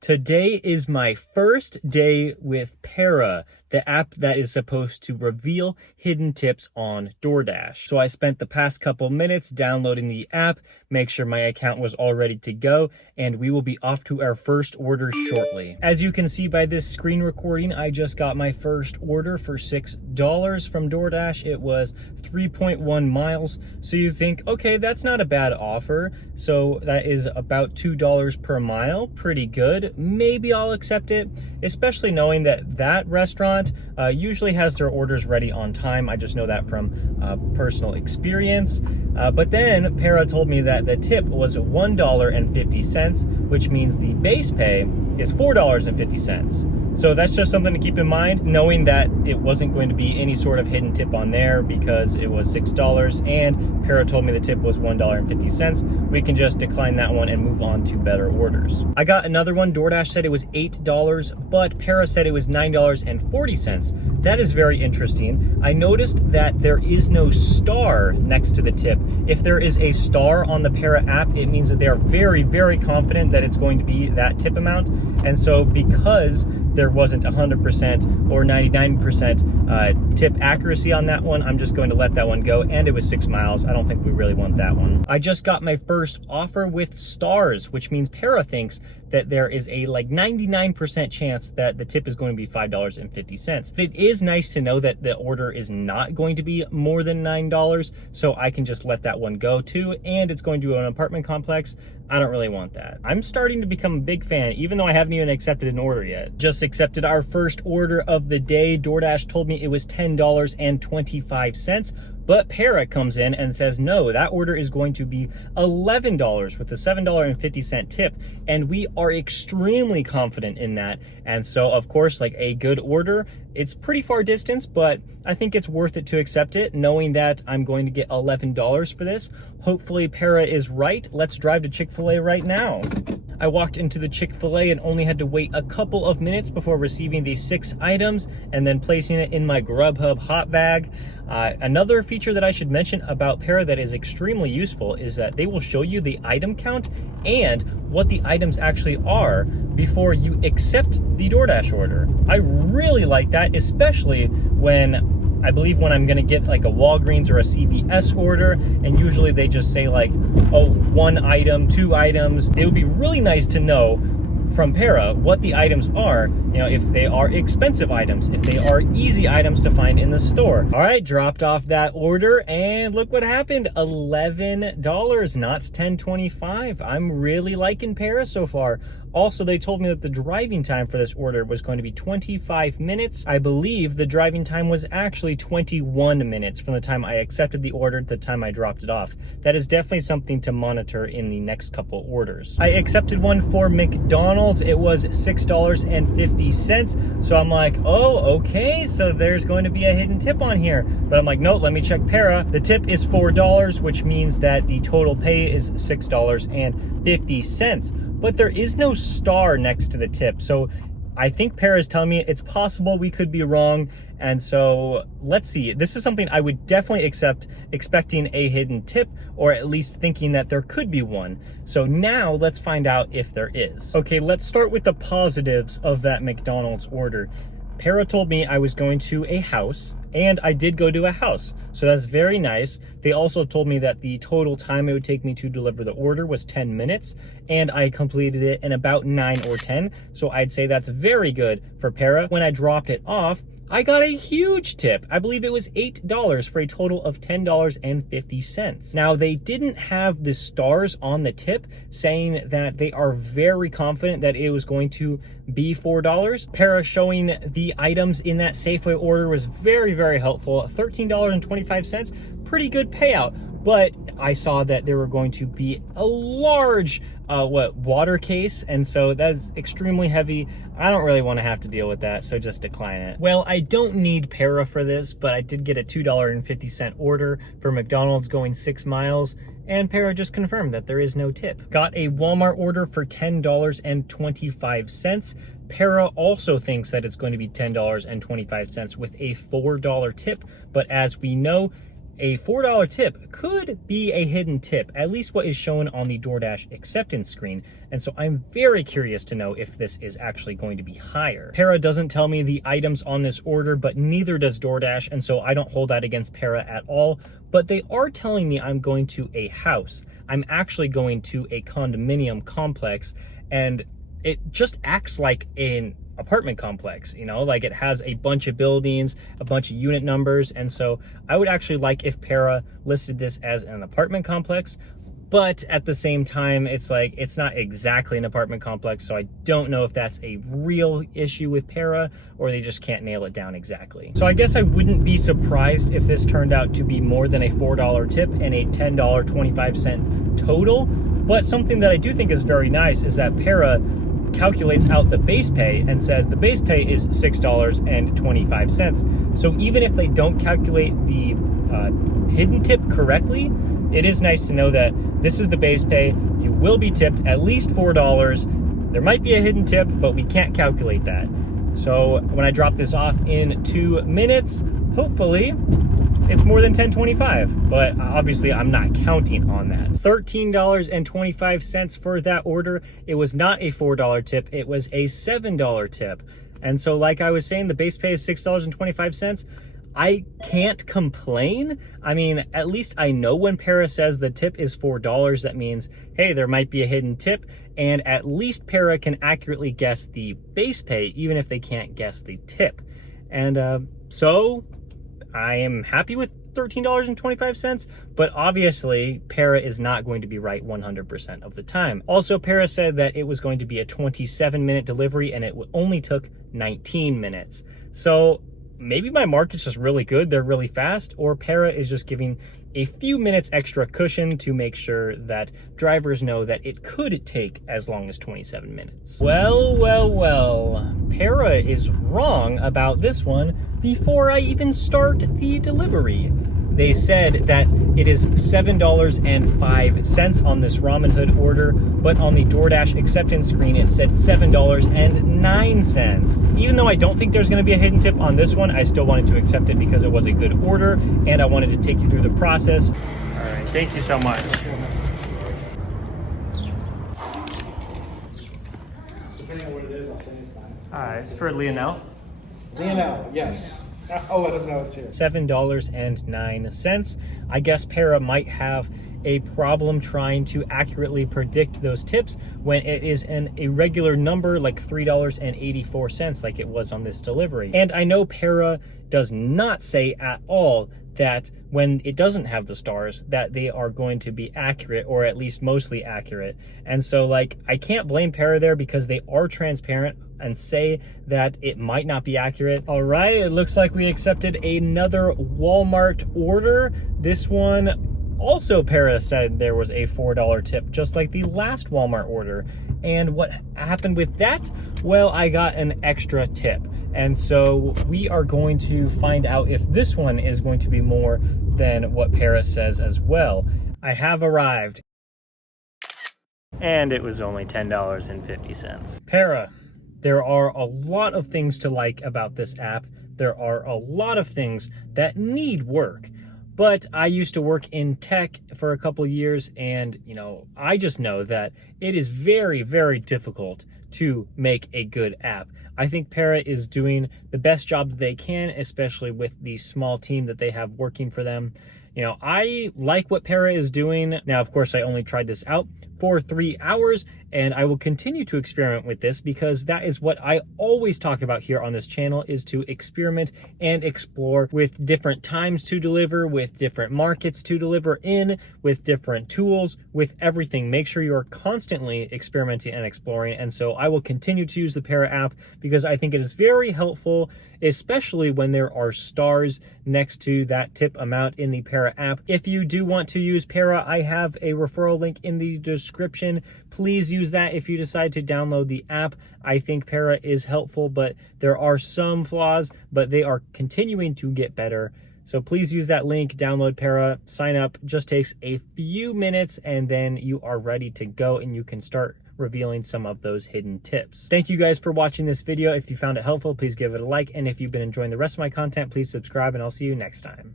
Today is my first day with Para, the app that is supposed to reveal hidden tips on DoorDash. So I spent the past couple minutes downloading the app, make sure my account was all ready to go, and we will be off to our first order shortly. As you can see by this screen recording, I just got my first order for $6 from DoorDash. It was 3.1 miles. So you think, okay, that's not a bad offer. So that is about $2 per mile, pretty good. Maybe I'll accept it, especially knowing that that restaurant usually has their orders ready on time. I just know that from personal experience. But then Para told me that the tip was $1.50, which means the base pay is $4.50. So that's just something to keep in mind, knowing that it wasn't going to be any sort of hidden tip on there because it was $6 and Para told me the tip was $1.50. We can just decline that one and move on to better orders. I got another one. DoorDash said it was $8, but Para said it was $9.40. That is very interesting. I noticed that there is no star next to the tip. If there is a star on the Para app, it means that they are very, very confident that it's going to be that tip amount. And so because there wasn't 100% or 99% tip accuracy on that one, I'm just going to let that one go, and it was 6 miles. I don't think we really want that one. I just got my first offer with stars, which means Para thinks that there is a like 99% chance that the tip is going to be $5.50. It is nice to know that the order is not going to be more than $9, so I can just let that one go too, and it's going to an apartment complex. I don't really want that. I'm starting to become a big fan, even though I haven't even accepted an order yet. Just accepted our first order of the day. DoorDash told me it was $10.25. But Para comes in and says, no, that order is going to be $11 with a $7.50 tip. And we are extremely confident in that. And so, of course, like a good order, it's pretty far distance, but I think it's worth it to accept it, knowing that I'm going to get $11 for this. Hopefully Para is right. Let's drive to Chick-fil-A right now. I walked into the Chick-fil-A and only had to wait a couple of minutes before receiving these 6 items and then placing it in my Grubhub hot bag. Another feature that I should mention about Para that is extremely useful is that they will show you the item count and what the items actually are before you accept the DoorDash order. I really like that, especially when I believe when I'm gonna get like a Walgreens or a CVS order, and usually they just say like, oh, 1 item, 2 items. It would be really nice to know from Para what the items are, you know, if they are expensive items, if they are easy items to find in the store. All right, dropped off that order and look what happened, $11, not $10.25. I'm really liking Para so far. Also, they told me that the driving time for this order was going to be 25 minutes. I believe the driving time was actually 21 minutes from the time I accepted the order to the time I dropped it off. That is definitely something to monitor in the next couple orders. I accepted one for McDonald's. It was $6.50. So I'm like, oh, okay, so there's going to be a hidden tip on here. But I'm like, no, let me check Para. The tip is $4, which means that the total pay is $6.50. But there is no star next to the tip. So I think Para is telling me it's possible we could be wrong. And so let's see. This is something I would definitely accept, expecting a hidden tip, or at least thinking that there could be one. So now let's find out if there is. Okay, let's start with the positives of that McDonald's order. Para told me I was going to a house, and I did go to a house. So that's very nice. They also told me that the total time it would take me to deliver the order was 10 minutes, and I completed it in about 9 or 10. So I'd say that's very good for Para. When I dropped it off, I got a huge tip. I believe it was $8 for a total of $10.50. Now, they didn't have the stars on the tip saying that they are very confident that it was going to be $4. Para showing the items in that Safeway order was very, very helpful. $13.25, pretty good payout. But I saw that there were going to be a large water case, and so that's extremely heavy. I don't really want to have to deal with that, so just decline it. Well, I don't need Para for this, but I did get a $2.50 order for McDonald's going 6 miles, and Para just confirmed that there is no tip. Got a Walmart order for $10.25. Para also thinks that it's going to be $10.25 with a $4 tip, but as we know, a $4 tip could be a hidden tip, at least what is shown on the DoorDash acceptance screen. And so I'm very curious to know if this is actually going to be higher. Para doesn't tell me the items on this order, but neither does DoorDash, and so I don't hold that against Para at all. But they are telling me I'm going to a house. I'm actually going to a condominium complex, and it just acts like an apartment complex, you know, like it has a bunch of buildings, a bunch of unit numbers. And so I would actually like if Para listed this as an apartment complex, but at the same time, it's like, it's not exactly an apartment complex. So I don't know if that's a real issue with Para or they just can't nail it down exactly. So I guess I wouldn't be surprised if this turned out to be more than a $4 tip and a $10.25 total. But something that I do think is very nice is that Para calculates out the base pay and says the base pay is $6.25. So even if they don't calculate the hidden tip correctly, it is nice to know that this is the base pay. You will be tipped at least $4. There might be a hidden tip, but we can't calculate that. So when I drop this off in 2 minutes, hopefully it's more than $10.25, but obviously I'm not counting on that. $13.25 for that order. It was not a $4 tip, it was a $7 tip. And so like I was saying, the base pay is $6.25. I can't complain. I mean, at least I know when Para says the tip is $4, that means, hey, there might be a hidden tip, and at least Para can accurately guess the base pay, even if they can't guess the tip. And so I am happy with $13.25, but obviously Para is not going to be right 100% of the time. Also, Para said that it was going to be a 27-minute delivery and it only took 19 minutes. So maybe my market's just really good, they're really fast, or Para is just giving a few minutes extra cushion to make sure that drivers know that it could take as long as 27 minutes. Well, Para is wrong about this one before I even start the delivery. They said that it is $7.05 on this Ramen Hood order, but on the DoorDash acceptance screen, it said $7.09. Even though I don't think there's gonna be a hidden tip on this one, I still wanted to accept it because it was a good order, and I wanted to take you through the process. All right, thank you so much. Depending on what it is, I'll say it's fine. It's for Lionel. Lionel, yes. I'll let him know it's here. $7.09. I guess Para might have a problem trying to accurately predict those tips when it is an irregular number like $3.84 like it was on this delivery. And I know Para does not say at all that when it doesn't have the stars that they are going to be accurate, or at least mostly accurate. And so like I can't blame Para there because they are transparent and say that it might not be accurate. All right, it looks like we accepted another Walmart order. This one also Para said there was a $4 tip, just like the last Walmart order. And what happened with that? Well, I got an extra tip. And so we are going to find out if this one is going to be more than what Para says as well. I have arrived. And it was only $10.50. Para, there are a lot of things to like about this app. There are a lot of things that need work. But I used to work in tech for a couple years, and you know, I just know that it is very, very difficult to make a good app. I think Para is doing the best job that they can, especially with the small team that they have working for them. You know, I like what Para is doing. Now, of course, I only tried this out for 3 hours, and I will continue to experiment with this because that is what I always talk about here on this channel, is to experiment and explore with different times to deliver, with different markets to deliver in, with different tools, with everything. Make sure you're constantly experimenting and exploring. And so I will continue to use the Para app because I think it is very helpful, especially when there are stars next to that tip amount in the Para app. If you do want to use Para, I have a referral link in the description. Please use that if you decide to download the app. I think Para is helpful, but there are some flaws, but they are continuing to get better. So please use that link, download Para, sign up. Just takes a few minutes, and then you are ready to go and you can start revealing some of those hidden tips. Thank you guys for watching this video. If you found it helpful, please give it a like. And if you've been enjoying the rest of my content, please subscribe, and I'll see you next time.